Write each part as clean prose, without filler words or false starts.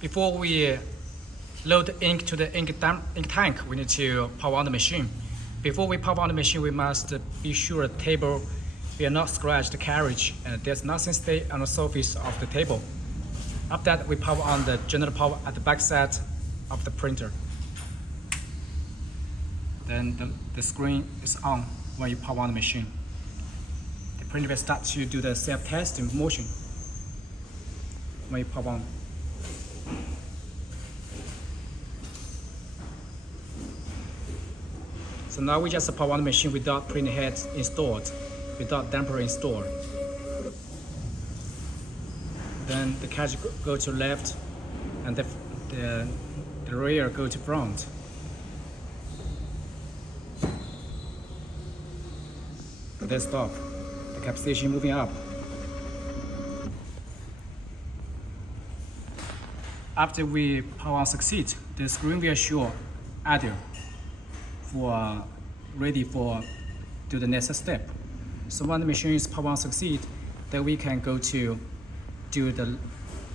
Before we load ink to the ink tank, we need to power on the machine. Before we power on the machine, we must be sure the table will not scratch the carriage and there's nothing stay on the surface of the table. After that, we power on the general power at the back side of the printer. Then the screen is on when you power on the machine. The printer will start to do the self-testing motion when you power on. So now we just power on the machine without printer head installed, without damper installed. Then the carriage go to left and the rear go to front. Then stop. The cap station moving up. After we power on succeed, the screen will show idle for ready for do the next step. So when the machine is power on succeed, then we can go to do the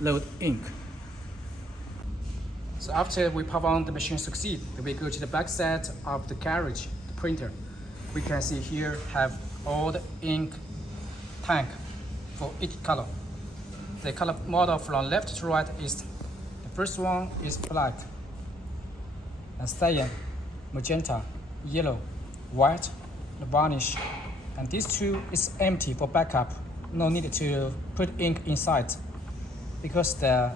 load ink. So after we power on the machine succeed, then we go to the back side of the carriage, the printer. We can see here have all the ink tank for each color. The color model from left to right is the first one is black, and cyan, magenta, yellow, white, the varnish, and these two is empty for backup. No need to put ink inside because the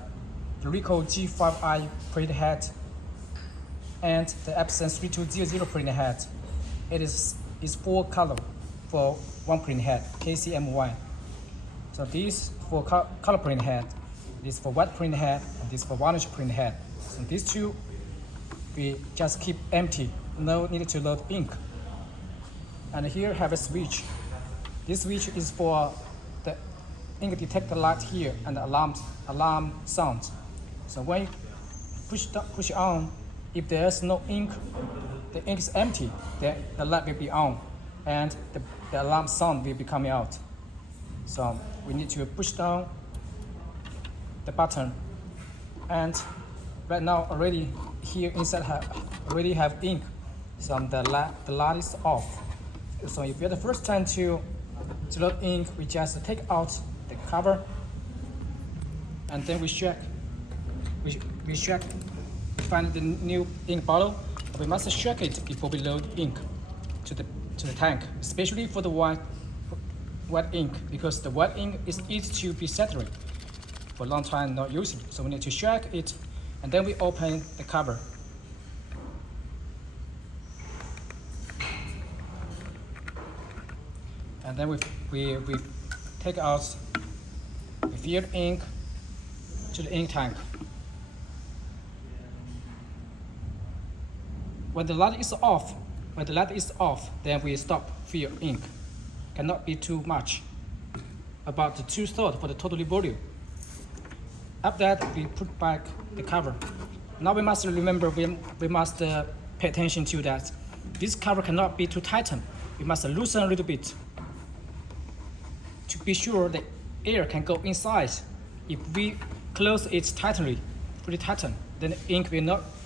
Ricoh G5i print head and the Epson 3200 print head, it is four color for one print head, KCM1. So these for color print head, this for white print head, and this for varnish print head. So these two we just keep empty, no need to load ink. And here have a switch. This switch is for the ink detector light here and the alarm sound. So when you push on, if there is no ink, the ink is empty, then the light will be on and the alarm sound will be coming out. So we need to push down the button, and right now already here inside already have ink. So the light is off. So if you're the first time to load ink, we just take out the cover and then we check. We check, find the new ink bottle. We must check it before we load ink to the tank, especially for the white ink, because the white ink is easy to be saturated for a long time not using it. So we need to check it, and then we open the cover. And then we take out the filled ink to the ink tank. When the light is off, then we stop fill ink. Cannot be too much. About the 2/3 for the total volume. After that, we put back the cover. Now we must remember, we must pay attention to that. This cover cannot be too tightened. We must loosen a little bit to be sure the air can go inside. If we close it pretty tighten, then the ink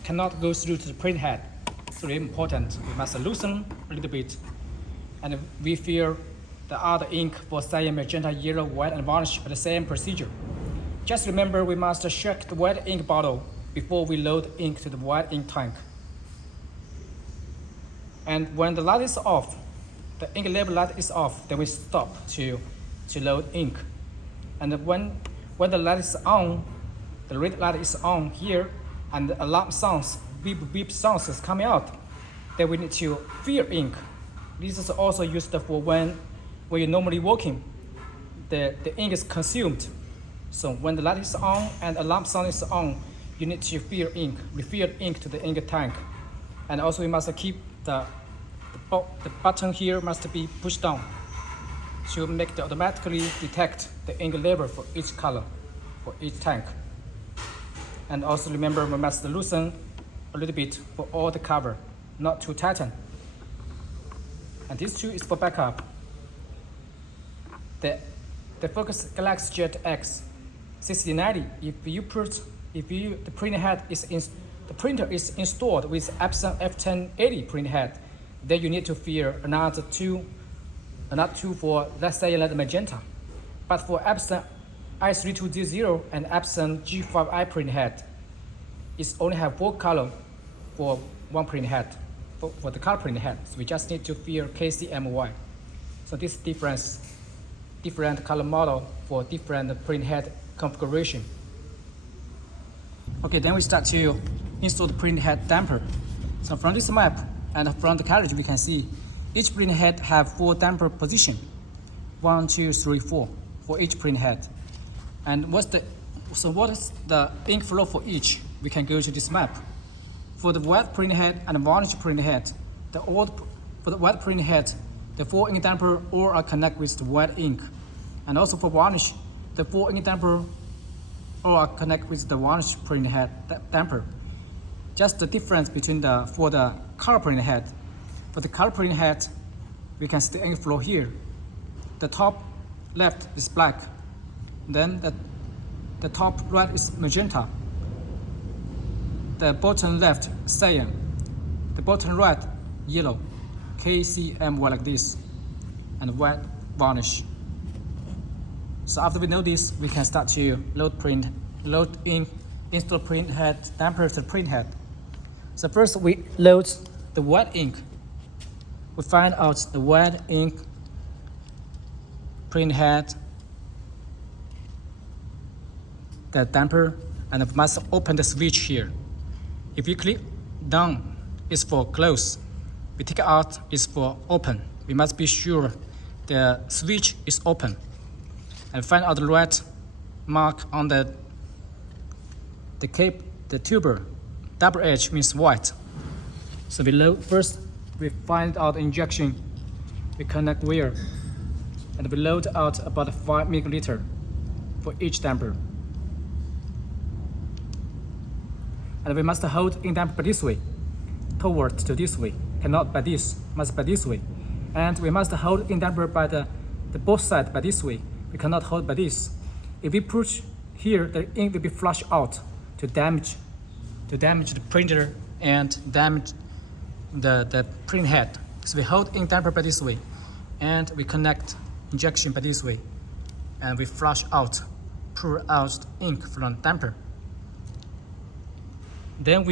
cannot go through to the print head. It's really important. We must loosen a little bit, and we fill the other ink for cyan, magenta, yellow, white, and varnish by the same procedure. Just remember, we must check the white ink bottle before we load ink to the white ink tank. And when the light is off, the ink label light is off, then we stop to load ink. And when the light is on, the red light is on here, and the alarm sounds, beep beep sounds is coming out, then we need to fill ink. This is also used for when you're normally working, the ink is consumed. So when the light is on and alarm sound is on, you need to refill ink to the ink tank. And also we must keep the button here must be pushed down to make it automatically detect the ink level for each color, for each tank. And also remember, we must loosen a little bit for all the cover, not too tighten. And this too is for backup. The Focus Galaxy Jet X 6090, if you put the printer head the printer is installed with Epson F1080 print head, then you need to fill another two for, let's say, magenta. But for Epson i3200 and Epson G5i print head, it's only have 4 columns for one print head, for the color print head. So we just need to fill KCMY. So this different color model for different print head configuration. Okay, then we start to install the print head damper. So from this map and from the carriage, we can see each print head have 4 damper position. 1, 2, 3, 4 for each print head. And what is the ink flow for each? We can go to this map. For the wet print head and varnish print head, for the wet print head, the 4 ink damper all are connected with the wet ink. And also for varnish, the 4 ink damper all are connected with the varnish print head damper. Just the difference between for the color print head. For the color print head, we can see the ink flow here. The top left is black, then the top right is magenta, the bottom left cyan, the bottom right yellow, KCMY like this, and white varnish. So after we know this, we can start to install print head damper to the print head. So first we load the white ink. We find out the white ink print head, the damper, and we must open the switch here. If you click down, it's for close. We take out, it's for open. We must be sure the switch is open. And find out the red mark on the cape, the tuber. Double edge means white. So first we find out the injection. We connect wire, and we load out about 5 ml for each damper. And we must hold ink damper by this way, toward to this way. Cannot by this, must by this way. And we must hold ink damper by the both sides by this way. We cannot hold by this. If we push here, the ink will be flushed out to damage the printer and damage the print head. So we hold ink damper by this way, and we connect injection by this way, and we flush out, pour out ink from the damper. Then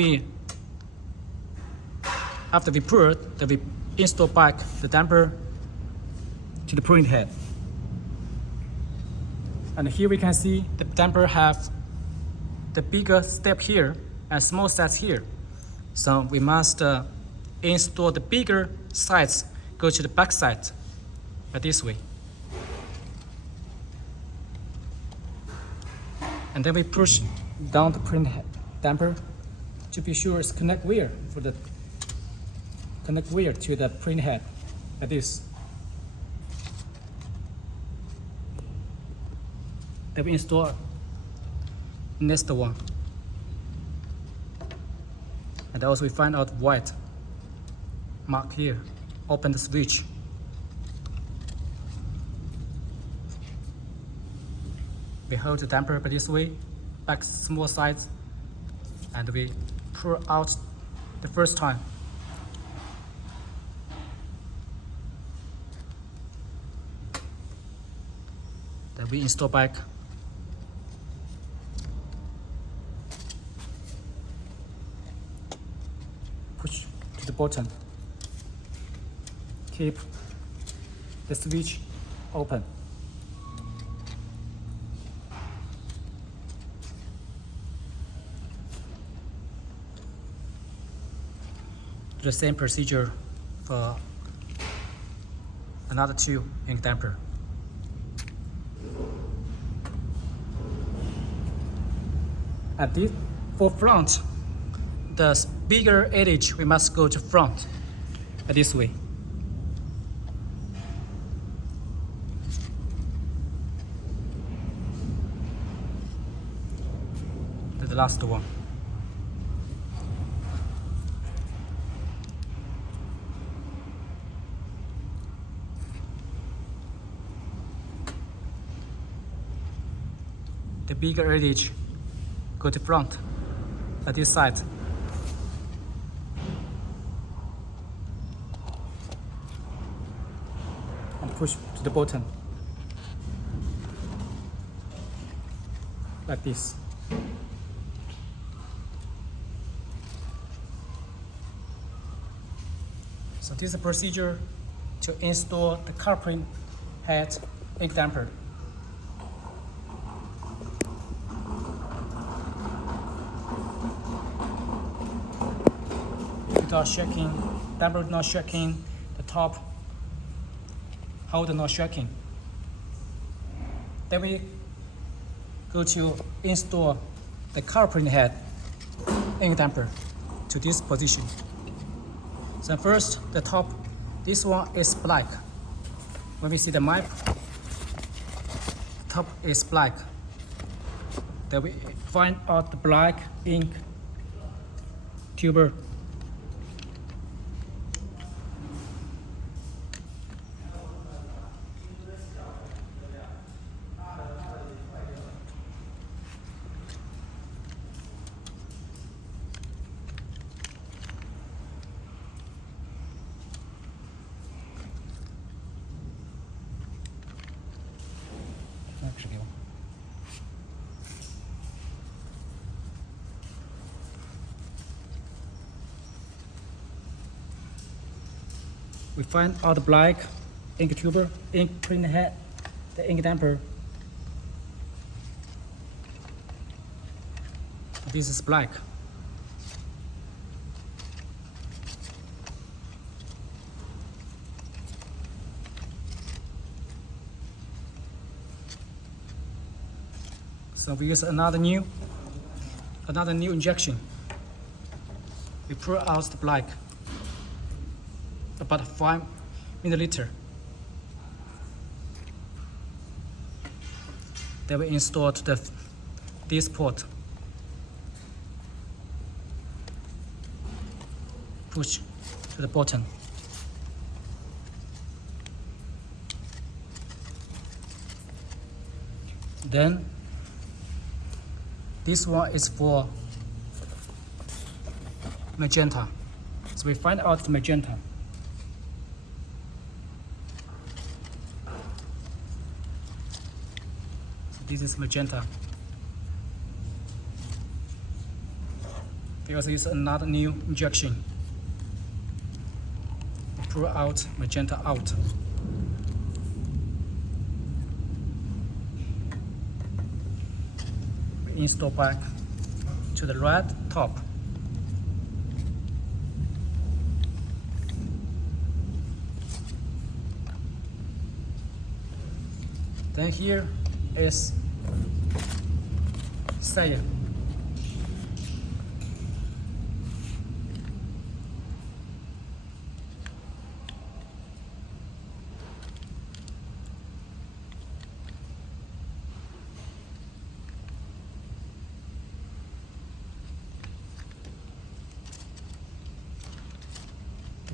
after we pour, then we install back the damper to the print head. And here we can see the damper have the bigger step here and small sides here. So we must install the bigger sides, go to the back side by this way. And then we push down the print head damper to be sure it's connect wire to the print head like this. Then we install next one, and also we find out white mark here. Open the switch. We hold the damper by this way, back small sides, and we pour out the first time. Then we install back. Push to the bottom. Keep the switch open. The same procedure for another 2 ink damper. At this, for front, the bigger edge we must go to front this way. The last one. The bigger edge go to front at this side. And push to the bottom. Like this. So this is the procedure to install the color print head ink damper. Without shaking, damper not shaking, the top holder not shaking. Then we go to install the color print head ink damper to this position. So first, the top, this one is black. When we see the map, top is black. Then we find out the black ink tuber. We find out the black ink tuber, ink print head, the ink damper. This is black. So we use another new injection. We pour out the black, about 5 milliliter. Then we install to this port. Push to the bottom. Then this one is for magenta. So we find out the magenta. So this is magenta. We also use another new injection. Pour out magenta out. We install back to the red top. Then here is cyan.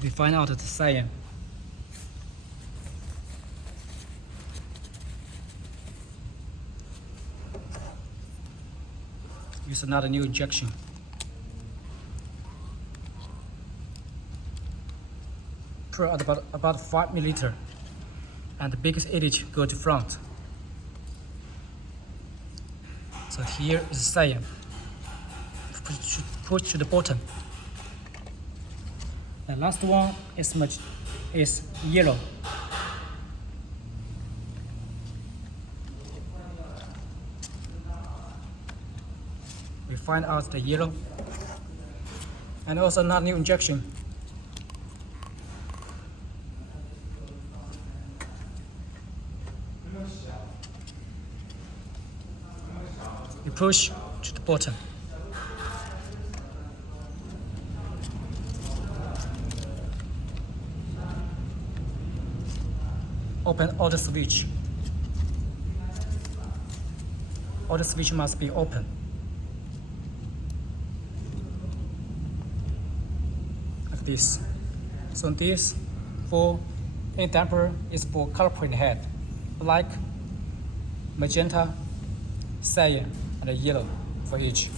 We find out the cyan. Use another new injection. Pour out about 5 milliliter, and the biggest edge go to front. So here is cyan. Push to the bottom. The last one is yellow. We find out the yellow, and also another new injection. You push to the bottom. Open all the switch. All the switch must be open. Like this. So this for ink damper is for color print head, black, magenta, cyan, and yellow. for each.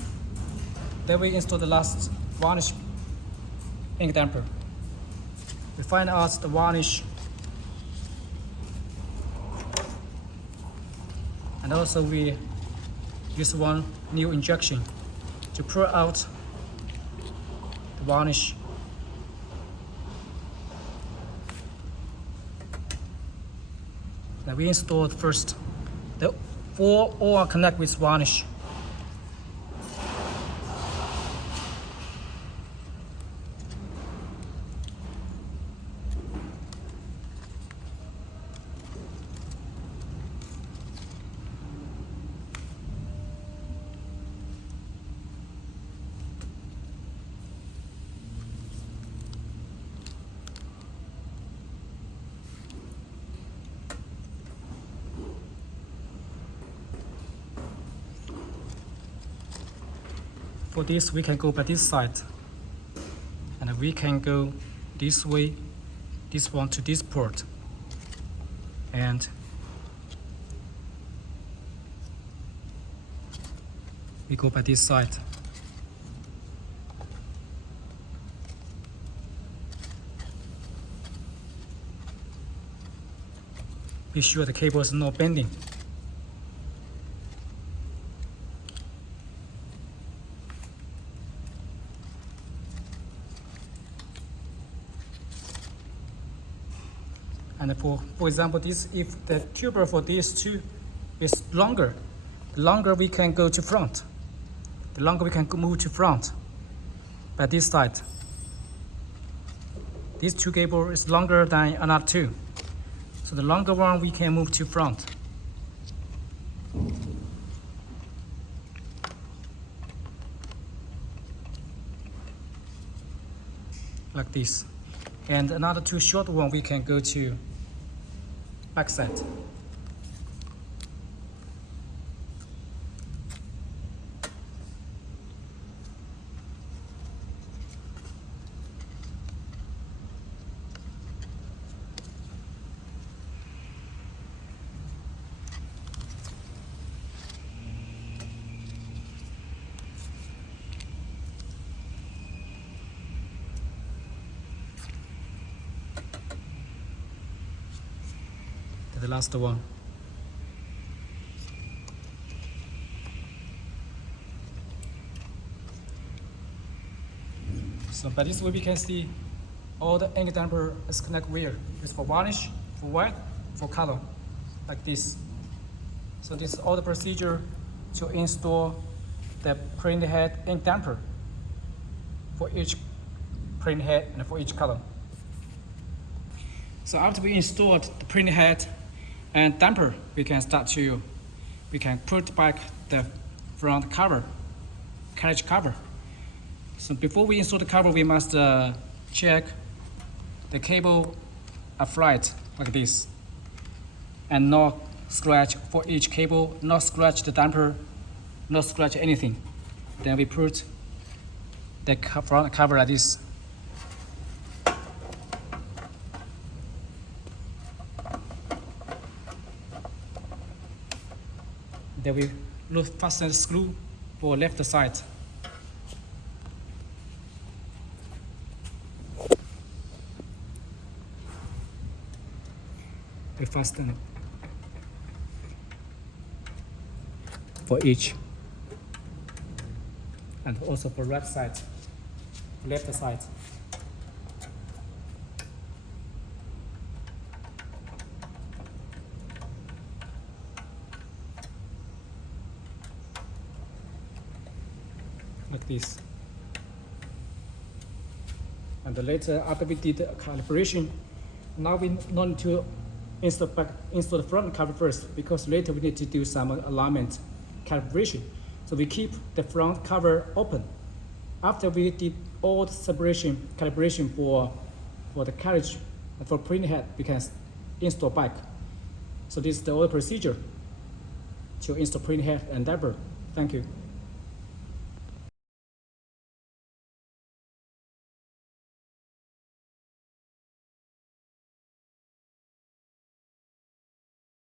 Then we install the last varnish ink damper. We find out the varnish, and also we use one new injection to pour out the varnish. Now we installed first the four all connect with varnish. For this, we can go by this side, and we can go this way, this one to this port, and we go by this side. Be sure the cable is not bending. And for example, this, if the tuber for these two is longer, the longer we can go to front. The longer we can move to front by this side. This two cable is longer than another two. So the longer one we can move to front. Like this. And another two short one we can go to back side. The last one. So by this way we can see all the ink damper is connected where. It's for varnish, for white, for color, like this. So this is all the procedure to install the print head ink damper for each print head and for each color. So after we installed the print head and damper, we can put back the front cover, carriage cover. So before we install the cover, we must check the cable are flat like this, and not scratch for each cable, not scratch the damper, not scratch anything. Then we put the front cover like this. Then we fasten the screw for left side. We fasten it for each, and also for right side, left side. Like this. And later, after we did the calibration, now we not need to install the front cover first, because later we need to do some alignment calibration. So we keep the front cover open. After we did all the separation calibration for the carriage and for print head, we can install back. So this is the whole procedure to install print head and damper. Thank you.